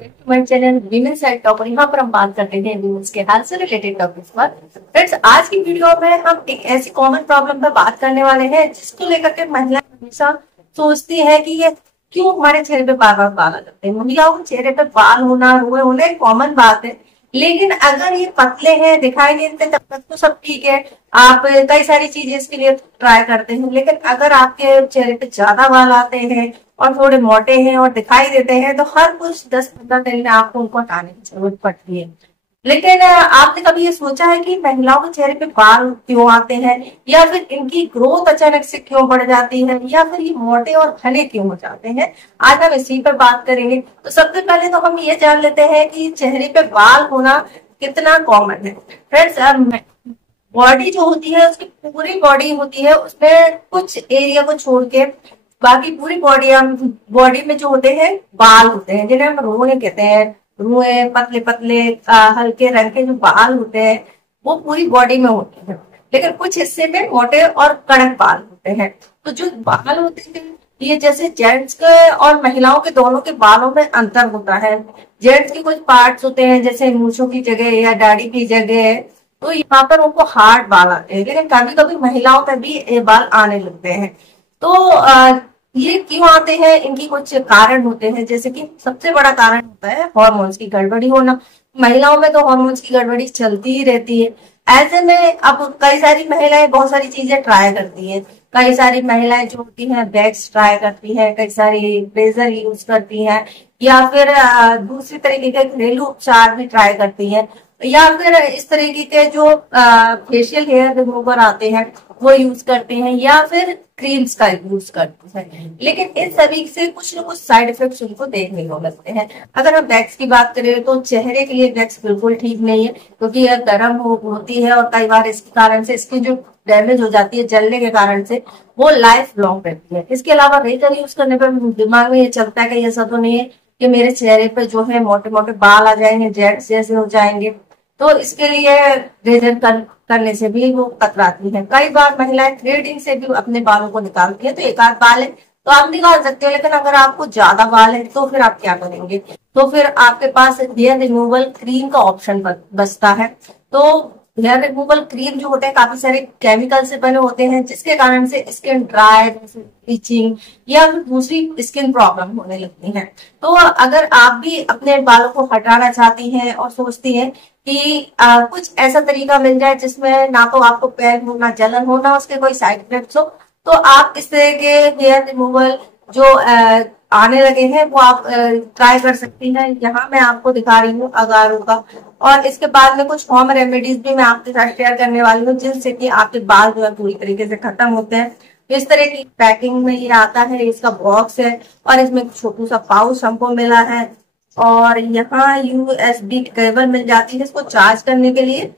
हमारे channel women's eight top और यहाँ पर हम बात करते हैं वीमेंस के हेल्थ से रिलेटेड टॉपिक्स पर। फ्रेंड्स, आज की वीडियो में हम एक ऐसी कॉमन प्रॉब्लम पर बात करने वाले हैं जिसको लेकर के महिलाएं हमेशा सोचती है कि ये क्यों हमारे चेहरे पे बार बार बाल आ जाते हैं। महिलाओं के चेहरे पे बाल होना, रोए होना एक कॉमन बात है, लेकिन अगर ये पतले हैं, दिखाई नहीं देते, तब तक तो सब ठीक है। आप कई सारी चीजें इसके लिए ट्राई करते हैं, लेकिन अगर आपके चेहरे पे ज्यादा बाल आते हैं और थोड़े मोटे हैं और दिखाई देते हैं, तो हर कुछ 10-15 दिन में आपको उनको हटाने की जरूरत पड़ती है। लेकिन आपने कभी ये सोचा है कि महिलाओं के चेहरे पे बाल क्यों आते हैं, या फिर इनकी ग्रोथ अचानक से क्यों बढ़ जाती है, या फिर ये मोटे और घने क्यों हो जाते हैं? आज हम इसी पर बात करेंगे। तो सबसे पहले तो हम ये जान लेते हैं कि चेहरे पे बाल होना कितना कॉमन है। फ्रेंड्स, बॉडी जो होती है, उसकी पूरी बॉडी होती है, उसमें कुछ एरिया को छोड़ के बाकी पूरी बॉडी में जो होते हैं बाल होते हैं, जिन्हें हम रोए कहते हैं। रुए पतले पतले हल्के रंग के जो बाल होते हैं वो पूरी बॉडी में होते हैं, लेकिन कुछ हिस्से में मोटे और कड़क बाल होते हैं। तो जो बाल होते हैं ये जैसे जेंट्स के और महिलाओं के दोनों के बालों में अंतर होता है। जेंट्स के कुछ पार्ट्स होते हैं जैसे मूछों की जगह या दाढ़ी की जगह, तो यहाँ पर उनको हार्ड बाल आते हैं, लेकिन कभी कभी महिलाओं में भी ये बाल आने लगते हैं। तो ये क्यों आते हैं, इनकी कुछ कारण होते हैं। जैसे कि सबसे बड़ा कारण होता है हार्मोन्स की गड़बड़ी होना। महिलाओं में तो हार्मोन्स की गड़बड़ी चलती ही रहती है। ऐसे में अब कई सारी महिलाएं बहुत सारी चीजें ट्राई करती हैं। कई सारी महिलाएं जो होती हैं वैक्स ट्राई करती हैं, कई सारी लेजर यूज करती हैं, या फिर दूसरी तरीके के घरेलू उपचार भी ट्राई करती हैं, या फिर इस तरीके के जो फेशियल हेयर रिमूवर आते हैं वो यूज करते हैं, या फिर क्रीम्स का यूज करते हैं। लेकिन इन सभी से कुछ न कुछ साइड इफेक्ट्स उनको देखने को मिलते हैं। अगर हम वैक्स की बात करें तो चेहरे के लिए वैक्स बिल्कुल ठीक नहीं है, क्योंकि यह गर्म होती है और कई बार इसके कारण से स्किन जो डैमेज हो जाती है जलने के कारण से, वो लाइफ लॉन्ग रहती है। इसके अलावा रेजर यूज करने पर दिमाग में ये चलता है कि ऐसा तो नहीं है कि मेरे चेहरे पर जो है मोटे मोटे बाल आ जाएंगे, जेंट्स जैसे हो जाएंगे, तो इसके लिए रेजर करने से भी वो कतराती है। कई बार महिलाएं थ्रेडिंग से भी अपने बालों को निकालती है। तो एक आध बाल है तो आप निकाल सकते हो, लेकिन अगर आपको ज्यादा बाल है तो फिर आप क्या करेंगे? तो फिर आपके पास हेयर रिमूवल क्रीम का ऑप्शन बचता है। तो हेयर रिमूवल क्रीम जो होते हैं काफी सारे केमिकल से बने होते हैं, जिसके कारण से स्किन ड्राई, इचिंग या फिर दूसरी स्किन प्रॉब्लम होने लगती है। तो अगर आप भी अपने बालों को हटाना चाहती हैं और सोचती हैं कि कुछ ऐसा तरीका मिल जाए जिसमें ना तो आपको पेन हो, ना जलन हो, ना उसके कोई साइड इफेक्ट्स हो, तो आप इस तरह के हेयर रिमूवल जो आने लगे हैं वो आप ट्राई कर सकती हैं। यहाँ मैं आपको दिखा रही हूँ अगारो का, और इसके बाद में कुछ होम रेमेडीज भी मैं आपके साथ शेयर करने वाली हूँ, जिनसे कि आपके बाल जो है पूरी तरीके से खत्म होते हैं। इस तरह की पैकिंग में ये आता है, इसका बॉक्स है और इसमें एक छोटू सा पाउच हमको मिला है, और यहाँ USB केबल मिल जाती है इसको चार्ज करने के लिए,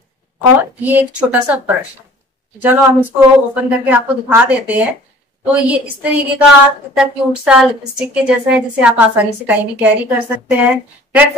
और ये एक छोटा सा ब्रश है। चलो हम इसको ओपन करके आपको दिखा देते हैं। तो ये इस तरीके का इतना क्यूट सा लिपस्टिक के जैसा है, जिसे आप आसानी से कहीं भी कैरी कर सकते हैं। फ्रेंड्स,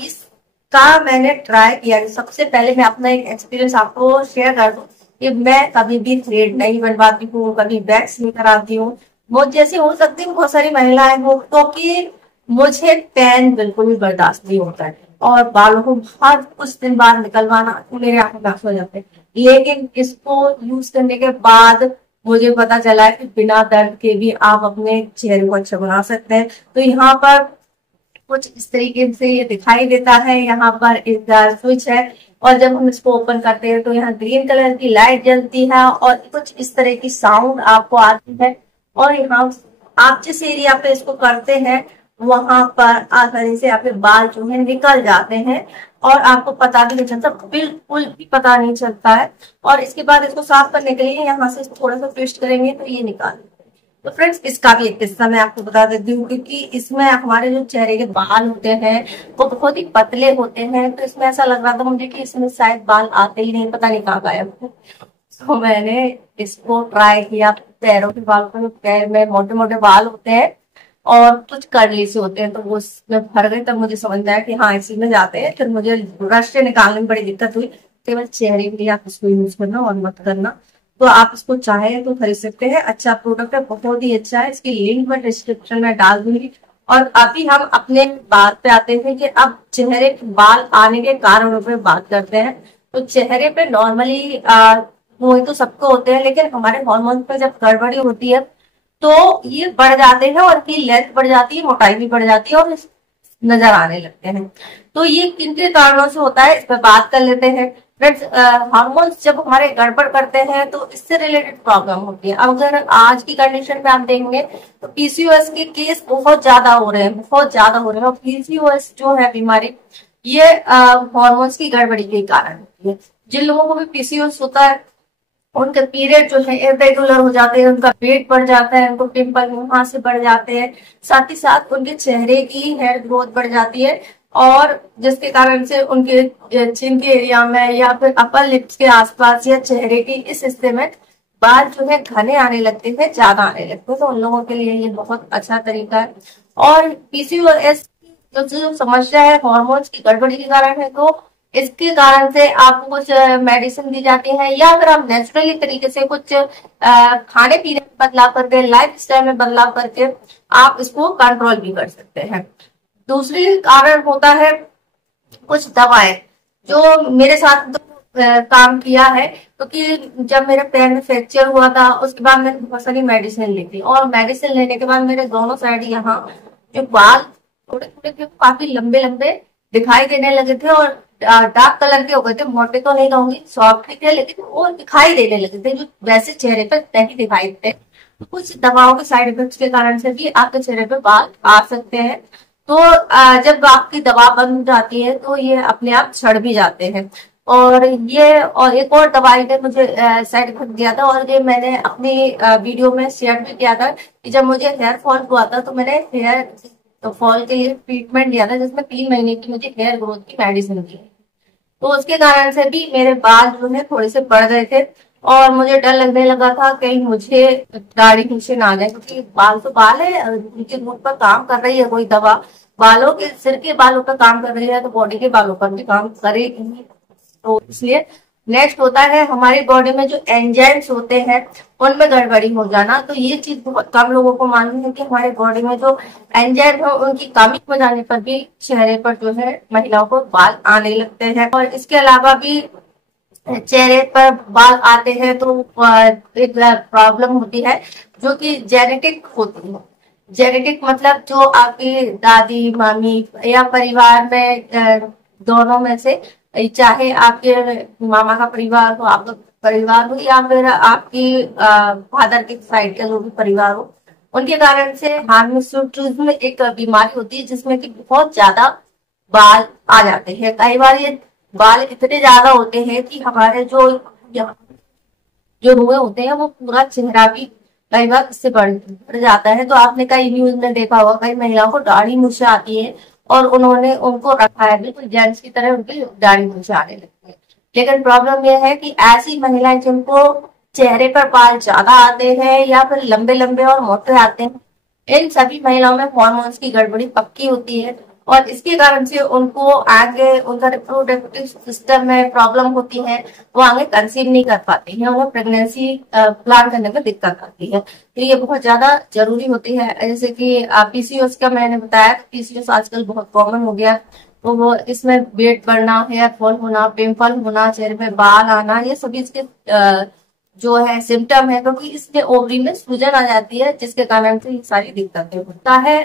इसका मैंने ट्राई किया। सबसे पहले मैं अपना एक एक्सपीरियंस आपको शेयर कर दूं कि मैं कभी भी थ्रेड नहीं बनवाती हूँ, कभी वैक्स नहीं कराती हूँ। वो जैसे हो सकती है बहुत सारी महिलाएं हो, क्योंकि मुझे पेन बिल्कुल भी बर्दाश्त नहीं होता है और बालों को हर कुछ दिन बाद निकलवाना मेरे आंखों में आंसू हो जाते हैं। लेकिन इसको यूज करने के बाद मुझे पता चला है कि बिना दर्द के भी आप अपने चेहरे को अच्छा बना सकते हैं। तो यहाँ पर कुछ इस तरीके से ये दिखाई देता है। यहाँ पर एक स्विच है, और जब हम इसको ओपन करते हैं तो यहाँ ग्रीन कलर की लाइट जलती है और कुछ इस तरह की साउंड आपको आती है। और यहाँ आप जिस एरिया पे इसको करते हैं वहां पर आसानी से आपके बाल जो है निकल जाते हैं और आपको पता भी नहीं चलता, बिल्कुल भी पता नहीं चलता है। और इसके बाद इसको साफ करने के लिए यहाँ से इसको थोड़ा सा ट्विस्ट करेंगे तो ये निकाल। तो फ्रेंड्स, इसका भी एक किस्सा मैं आपको बता देती हूँ, क्योंकि इसमें हमारे जो चेहरे के बाल होते हैं वो बहुत ही पतले होते हैं। तो इसमें ऐसा लग रहा था मुझे कि इसमें शायद बाल आते ही नहीं, पता नहीं कहाँ गायब है। तो मैंने इसको ट्राई किया पैरों के बाल को। पैर में मोटे मोटे बाल होते हैं और कुछ कर्ली से होते हैं, तो वो उसमें भर गए। तब मुझे समझ आया कि हाँ इसी में जाते हैं। फिर मुझे ब्रश से निकालने में बड़ी दिक्कत हुई। केवल चेहरे के लिए आप इसको यूज करना और मत करना। तो आप इसको चाहे तो खरीद सकते हैं, अच्छा प्रोडक्ट है, बहुत ही अच्छा है। इसकी लिंक मैं डिस्क्रिप्शन में डाल दूंगी और अभी हम अपने बात पे आते हैं कि अब चेहरे पे बाल आने के कारणों पे बात करते हैं। तो चेहरे पे नॉर्मली हुए तो सबको होते हैं, लेकिन हमारे हार्मोन पे जब गड़बड़ी होती है तो ये बढ़ जाते हैं और इनकी लेंथ बढ़ जाती है, मोटाई भी बढ़ जाती है और नजर आने लगते हैं। तो ये किन के कारणों से होता है, इस पर बात कर लेते हैं। फ्रेंड्स, हार्मोन्स जब हमारे गड़बड़ करते हैं तो इससे रिलेटेड प्रॉब्लम होती है। अब अगर आज की कंडीशन में आप देखेंगे तो पीसीओएस के केस बहुत ज्यादा हो रहे हैं, बहुत ज्यादा हो रहे हैं। और पीसीओएस जो है बीमारी, ये हार्मोन्स की गड़बड़ी के कारण होती है। जिन लोगों को भी पीसीओएस होता है उनके पीरियड जो है इरेगुलर हो जाते हैं, उनका वेट बढ़ जाता है, उनको पिंपल वहां से बढ़ जाते हैं, साथ ही साथ उनके चेहरे की हेयर ग्रोथ बढ़ जाती है, और जिसके कारण से उनके चिन के एरिया में या फिर अपर लिप्स के आसपास या चेहरे के इस हिस्से में बाल जो है घने आने लगते हैं, ज्यादा आने लगते हैं। तो उन लोगों के लिए ये बहुत अच्छा तरीका है। और पीसीओएस जो समस्या है हार्मोन्स की गड़बड़ी के कारण है, तो इसके कारण से आपको कुछ मेडिसिन दी जाती है, या फिर आप नेचुरली तरीके से कुछ खाने पीने में बदलाव करके, लाइफ स्टाइल में बदलाव करके आप इसको कंट्रोल भी कर सकते हैं। दूसरी कारण होता है कुछ दवाएं, जो मेरे साथ तो काम किया है, क्योंकि जब मेरे पैर में फ्रैक्चर हुआ था उसके बाद मैंने बहुत सारी मेडिसिन ली थी, और मेडिसिन लेने के बाद मेरे दोनों साइड यहाँ जो बाल थोड़े थोड़े काफी लंबे लंबे दिखाई देने लगे थे, और डार्क कलर के हो गए थे। मोटे तो नहीं कहूंगी, सॉफ्ट थे, लेकिन वो दिखाई देने लगे थे जो वैसे चेहरे पर नहीं दिखाई देते। कुछ दवाओं के साइड इफेक्ट्स के कारण से भी आपके चेहरे पे बाल आ सकते हैं। तो जब आपकी दवा बंद हो जाती है तो ये अपने आप झड़ भी जाते हैं। और ये, और एक और दवाई ने मुझे साइड इफेक्ट दिया था, और ये मैंने अपनी वीडियो में शेयर भी किया था कि जब मुझे हेयर फॉल हुआ था तो मैंने हेयर फॉल के लिए ट्रीटमेंट लिया था, जिसमें 3 महीने की मुझे हेयर ग्रोथ की मेडिसिन दी। तो उसके कारण से भी मेरे बाल जो है थोड़े से बढ़ गए थे, और मुझे डर लगने लगा था कहीं मुझे दाढ़ी नीचे ना आ जाए, क्योंकि बाल तो बाल है, उनके रूट पर काम कर रही है कोई दवा, बालों के सिर के बालों पर काम कर रही है तो बॉडी के बालों पर भी काम करेगी। तो इसलिए नेक्स्ट होता है हमारी बॉडी में जो एंजाइम्स होते हैं उनमें गड़बड़ी हो जाना। तो ये चीज बहुत कम लोगों को मालूम है कि हमारी बॉडी में जो एंजाइम है उनकी कमी हो जाने पर भी चेहरे पर जो है महिलाओं को बाल आने लगते हैं। और इसके अलावा भी चेहरे पर बाल आते हैं तो एक प्रॉब्लम होती है जो कि जेनेटिक होती है। जेनेटिक मतलब जो आपकी दादी मामी या परिवार में दोनों में से, चाहे आपके मामा का परिवार हो, आपका परिवार हो, या फिर आपकी फादर के साइड का जो भी परिवार हो, उनके कारण से हार्माटिज्म में एक बीमारी होती है जिसमें कि बहुत ज्यादा बाल आ जाते हैं। कई बार ये बाल इतने ज्यादा होते हैं कि हमारे जो रुए होते हैं वो पूरा चेहरा भी कई बार इससे बढ़ जाता है। तो आपने कई न्यूज में देखा होगा, कई महिलाओं को दाढ़ी मूछें आती है और उन्होंने उनको रखा है, बिल्कुल जेंट्स की तरह उनकी दाढ़ी मूछें आने लगती है। लेकिन प्रॉब्लम यह है कि ऐसी महिलाएं जिनको चेहरे पर बाल ज्यादा आते हैं या फिर लंबे लंबे और मोटे आते हैं, इन सभी महिलाओं में हार्मोन्स की गड़बड़ी पक्की होती है, और इसके कारण से उनको आगे उनका रिप्रोडक्टिव सिस्टम में प्रॉब्लम होती है, वो आगे कंसीव नहीं कर पाती है, उन्हें प्रेगनेंसी प्लान करने में दिक्कत आती है। तो ये बहुत ज्यादा जरूरी होती है। जैसे कि पीसीओएस का मैंने बताया, पीसीओएस आजकल बहुत कॉमन हो गया, तो वो इसमें वेट बढ़ना, हेयर फॉल होना, पिंपल होना, चेहरे पे बाल आना, ये सभी इसके जो है सिम्टम है, क्योंकि इसके ओवरी में सूजन आ जाती है, जिसके कारण से ये सारी दिक्कतें होता है।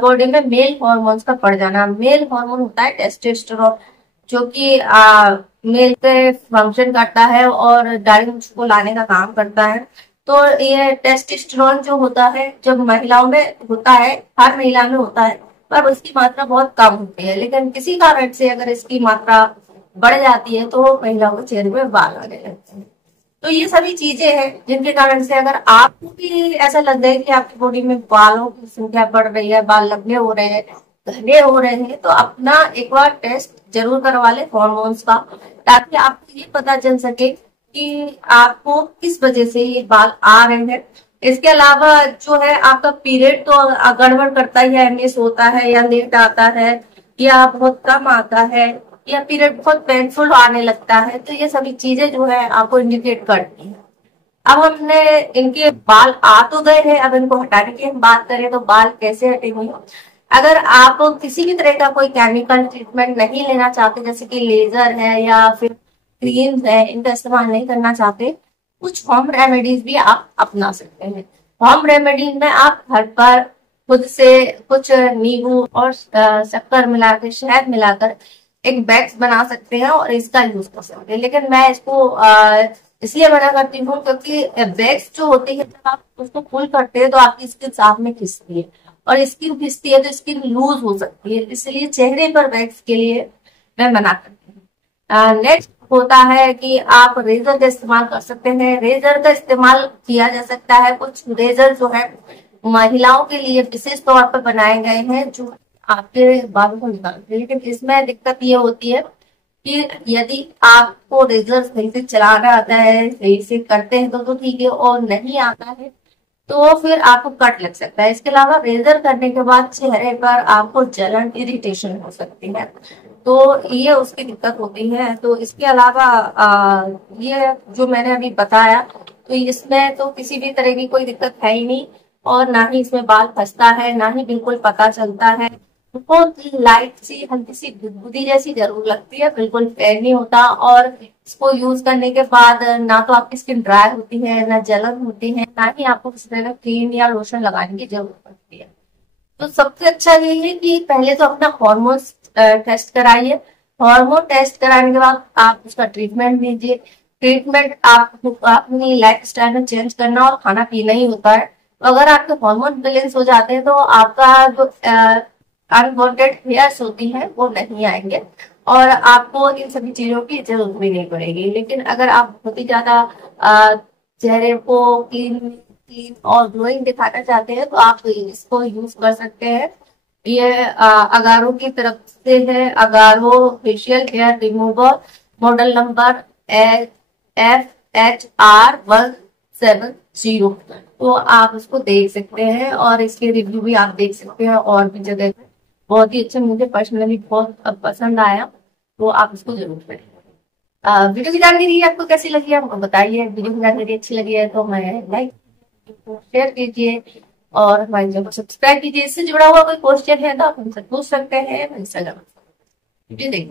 बॉडी में मेल हॉर्मोन्स का बढ़ जाना। मेल हार्मोन होता है टेस्टोस्टेरोन, जो कि मेल पे फंक्शन करता है और दाढ़ी मूंछ को लाने का काम करता है। तो ये टेस्टोस्टेरोन जो होता है, जब महिलाओं में होता है, हर महिला में होता है, पर उसकी मात्रा बहुत कम होती है। लेकिन किसी कारण से अगर इसकी मात्रा बढ़ जाती है तो महिलाओं के चेहरे में बाल आने लगते हैं। तो ये सभी चीजें हैं जिनके कारण से अगर आपको भी ऐसा लग रहा है कि आपकी बॉडी में बालों की संख्या बढ़ रही है, बाल लंबे हो रहे हैं, घने हो रहे हैं, तो अपना एक बार टेस्ट जरूर करवा ले हार्मोन्स का, ताकि आपको ये पता चल सके कि आपको किस वजह से ये बाल आ रहे हैं। इसके अलावा जो है आपका पीरियड तो गड़बड़ करता ही है, मिस होता है या लेट आता है या बहुत कम आता है या पीरियड बहुत पेनफुल आने लगता है, तो ये सभी चीजें जो है आपको इंडिकेट करती है। अब हमने इनके बाल आ तो गए हैं, अब इनको हटाने की हम बात करें तो बाल कैसे हटेंगे। अगर आप किसी भी तरह का कोई केमिकल ट्रीटमेंट नहीं लेना चाहते, जैसे कि लेजर है या फिर क्रीम्स है, इनका इस्तेमाल नहीं करना चाहते, कुछ होम रेमेडीज भी आप अपना सकते हैं। होम रेमेडीज में आप घर पर खुद से कुछ नींबू और शक्कर मिलाकर, शहद मिलाकर एक बैग्स बना सकते हैं और इसका यूज कर सकते हैं। लेकिन मैं इसको इसलिए मना करती हूँ क्योंकि बैग्स जो होती है, जब आप उसको पुल करते हैं तो आपकी स्किन साथ में खिंचती है, और स्किन खिंचती है तो स्किन लूज हो सकती है, इसलिए चेहरे पर बैग्स के लिए मैं मना करती हूँ। नेक्स्ट होता है कि आप रेजर का इस्तेमाल कर सकते हैं। रेजर का इस्तेमाल किया जा सकता है, कुछ रेजर जो है महिलाओं के लिए विशेष तौर पर बनाए गए हैं जो आपके बालों को निकालते हैं। लेकिन इसमें दिक्कत ये होती है कि यदि आपको रेजर सही से चलाना आता है, सही से करते हैं तो ठीक है, और नहीं आता है तो फिर आपको कट लग सकता है। इसके अलावा रेजर करने के बाद चेहरे पर आपको जलन, इरिटेशन हो सकती है, तो ये उसकी दिक्कत होती है। तो इसके अलावा ये जो मैंने अभी बताया, तो इसमें तो किसी भी तरह की कोई दिक्कत है ही नहीं, और ना ही इसमें बाल फंसता है, ना ही बिल्कुल पता चलता है। बहुत लाइट सी, हल्की सी गुदगुदी जैसी जरूर लगती है, बिल्कुल फेयर नहीं होता। और इसको यूज करने के बाद ना तो आपकी स्किन ड्राई होती है, ना जलन होती है, ना ही आपको किसी तरह का क्रीम या लोशन लगाने की जरूरत पड़ती है। तो सबसे अच्छा यही है कि पहले तो अपना हार्मोन टेस्ट कराइए। हार्मोन टेस्ट कराने के बाद आप उसका ट्रीटमेंट लीजिए। ट्रीटमेंट आप अपनी लाइफ स्टाइल में चेंज करना और खाना पीना ही होता है। तो अगर आपके हार्मोन बैलेंस हो जाते हैं तो आपका जो अनवांटेड हेयर्स होती हैं वो नहीं आएंगे, और आपको इन सभी चीजों की जरूरत भी नहीं पड़ेगी। लेकिन अगर आप बहुत ही ज्यादा चेहरे को क्लीन क्लीन और ग्लोइंग दिखाना चाहते हैं तो आप इसको यूज कर सकते हैं। ये अगारो की तरफ से है, Agaro facial hair remover, model number FHR170। तो आप उसको देख सकते हैं और इसके रिव्यू भी आप देख सकते हैं और भी जगह पे। बहुत ही अच्छा, मुझे पर्सनली बहुत पसंद आया, तो आप इसको जरूर करें। वीडियो की जानकारी आपको कैसी लगी है हमको बताइए। वीडियो की जानकारी अच्छी लगी है तो मैं लाइक, शेयर कीजिए और हमारे चैनल को सब्सक्राइब कीजिए। इससे जुड़ा हुआ कोई क्वेश्चन है तो आप हमसे पूछ सकते हैं इंस्टाग्राम। देखिए